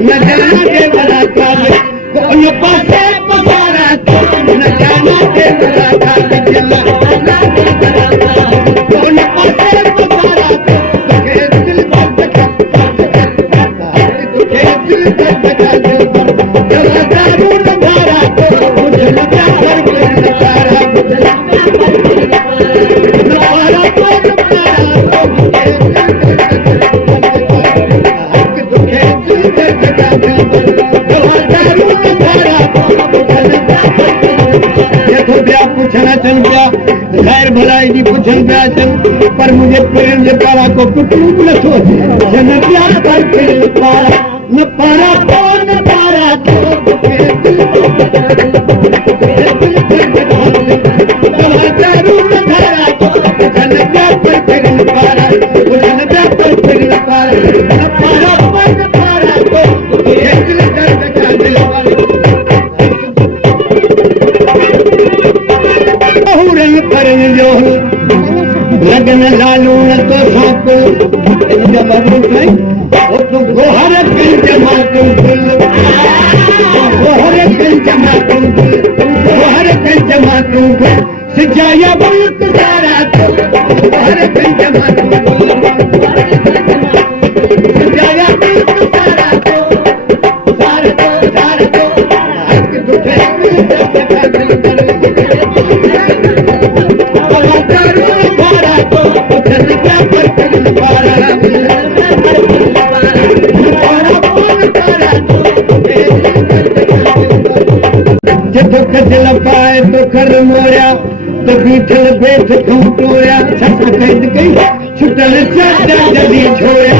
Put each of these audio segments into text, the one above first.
न जाना दे बड़ा काले उन पासे पसारा न जाना दे बड़ा काले जला ना दे बड़ा काले उन पासे पसारा तुझे दिल दर्द का तुझे दिल दर्द का जला दारू न धारा मुझे न प्यार कर तारा मुझे न प्यार कर पूछना चल गया खैर भलाई जी पूछन पे चल पर मुझे प्रेम से पारा को कुटुंब न सोचे जन प्यार कर फिर पारा न पारा तो न पारा तो दारू न धारा तो जन प्यार पर फिर पारा जन प्यार पर फिर पारा न पारा पर न पारा तो दिल दर्द का दिल करन जो लगन लालू न तो सांप जब है वो तो गोहर कल जमा तुम गोहर कल जमा तुम गोहर कल जमा तुम सजाया मुल्क सारा तो गोहर कल जमा तुम सजाया मुल्क सारा तो सारा तो हक दुखे जब कजल पाए तो कर मोया तो बीठल बेठ टूटोया छत कैद गई छुटल चाचा जदी छोया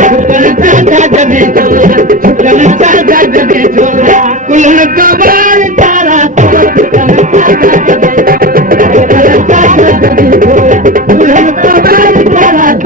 छुटल चाचा जदी छोया छुटल चाचा जदी छोया कुलन का बाण तारा छुटल चाचा जदी छोया कुलन का बाण तारा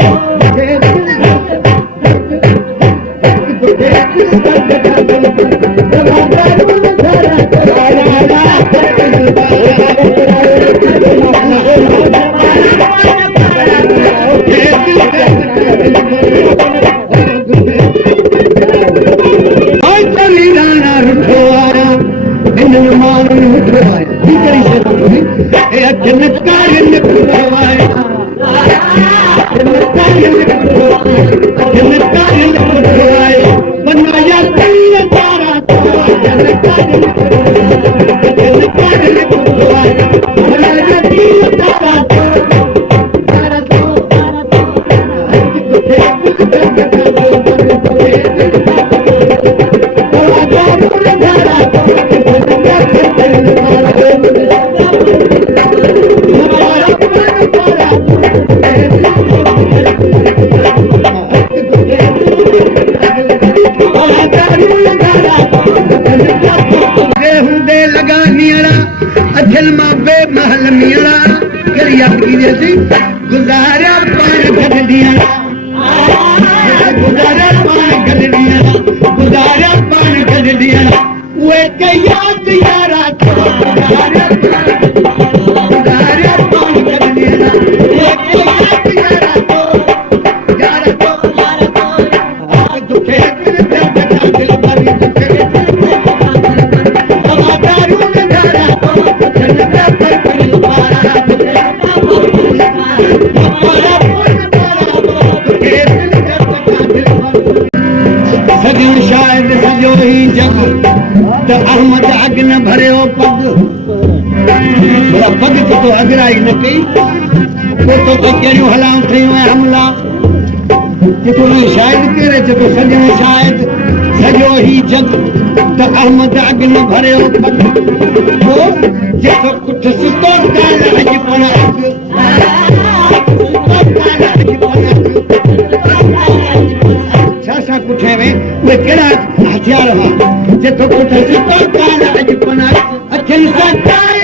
गुजारा पान गदड़िया गुजारा पान गदड़िया गुजारा पान गदड़िया वे के याद यारा गुजारा पान गदड़िया वे के याद यारा तो दुखे दिल दर्द का दिल भरी दुखे दारू न धारा जन पर फिर पारा शायद सजो ही जग तो अहमद अग न भरे पग बोला पग तो अगराई न कई तो कहिड़ियूं हलां थियूं हमला जेको शायद करे जेको सजो शायद सजो ही जग तो अहमद अग न भरे पग जेको कुछ सुतो काल अज पण अग पुठे में वे केड़ा हथियार हा जेको कुछ सुतो काल अज पण अखियुनि सां